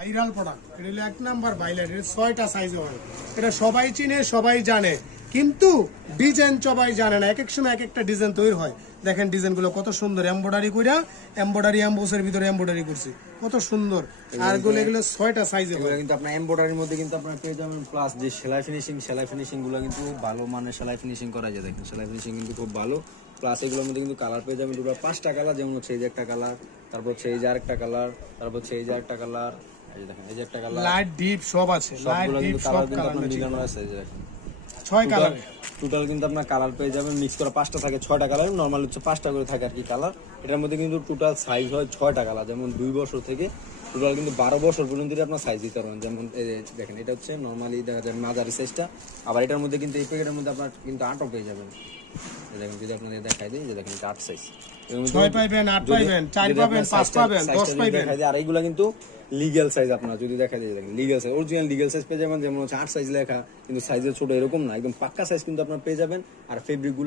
Viral product, এটা হলো 1 number viral. এর 6টা সাইজ হয়, এটা সবাই চিনে সবাই জানে, কিন্তু ডিজাইন সবাই জানে না। এক এক সময় এক একটা ডিজাইন তৈরি হয়। দেখেন ডিজাইনগুলো কত সুন্দর, এমব্রয়ডারি কইরা, এমব্রয়ডারি এমবোসের ভিতরে এমব্রয়ডারি করছি, কত সুন্দর। আর এগুলো 6টা সাইজে হয়। কিন্তু আপনার এমব্রয়ডারির মধ্যে কিন্তু আপনার পেয়ে যাবেন, প্লাস যে সেলাই ফিনিশিং গুলো কিন্তু ভালো মানের সেলাই ফিনিশিং করা যায়। দেখেন সেলাই ফিনিশিং কিন্তু খুব ভালো। প্লাস এগুলোর মধ্যে কিন্তু কালার পেয়ে যাবেন টোটাল 5টা কালার, যেমন হচ্ছে এই যে একটা কালার, তারপর হচ্ছে এই যে আরেকটা কালার, তারপর হচ্ছে এই যে একটা কালার, এই যে দেখেন এই যে একটা কালার, লাইট ডিপ সব আছে, লাইট সবগুলো ডিপ কিন্তু সব কালার কিন্তু কালার আপনার মিলানো আছে। এই যে দেখেন 6 কালার। টোটাল কিন্তু আপনার কালার পেয়ে যাবেন মিক্স করা 5টা থাকে, 6টা কালার। নরমাল হচ্ছে 5টা করে থাকে আর কি কালার। এটার মধ্যে কিন্তু টোটাল সাইজ হয় 6টা কালার, যেমন 2 বছর থেকে টোটাল কিন্তু 12 বছর পর্যন্ত আপনার সাইজ দিতে পারবেন। যেমন এই যে দেখেন এটা হচ্ছে নরমালি দেখা যায় মাঝারি সাইজটা। আবার এটার মধ্যে কিন্তু এই প্যাকেটের মধ্যে আপনার কিন্তু 8ও পেয়ে যাবেন। এই দেখেন যদি আপনাদের দেখাই দিই, যে দেখেন এটা 8 সাইজ। 6 পাইবেন, 8 পাইবেন, 4 পাবেন, 5 পাবেন, 10 পাইবেন। আর এইগুলা কিন্তু লিগ্যাল সাইজ। আপনারা যদি দেখা যায় দেখেন legal size, original legal size পেয়ে যাবেন। যেমন হচ্ছে 8 সাইজ লেখা, কিন্তু সাইজের ছোট এরকম না, একদম পাক্কা সাইজ কিন্তু আপনারা পেয়ে যাবেন। আর ফেব্রিক গুলো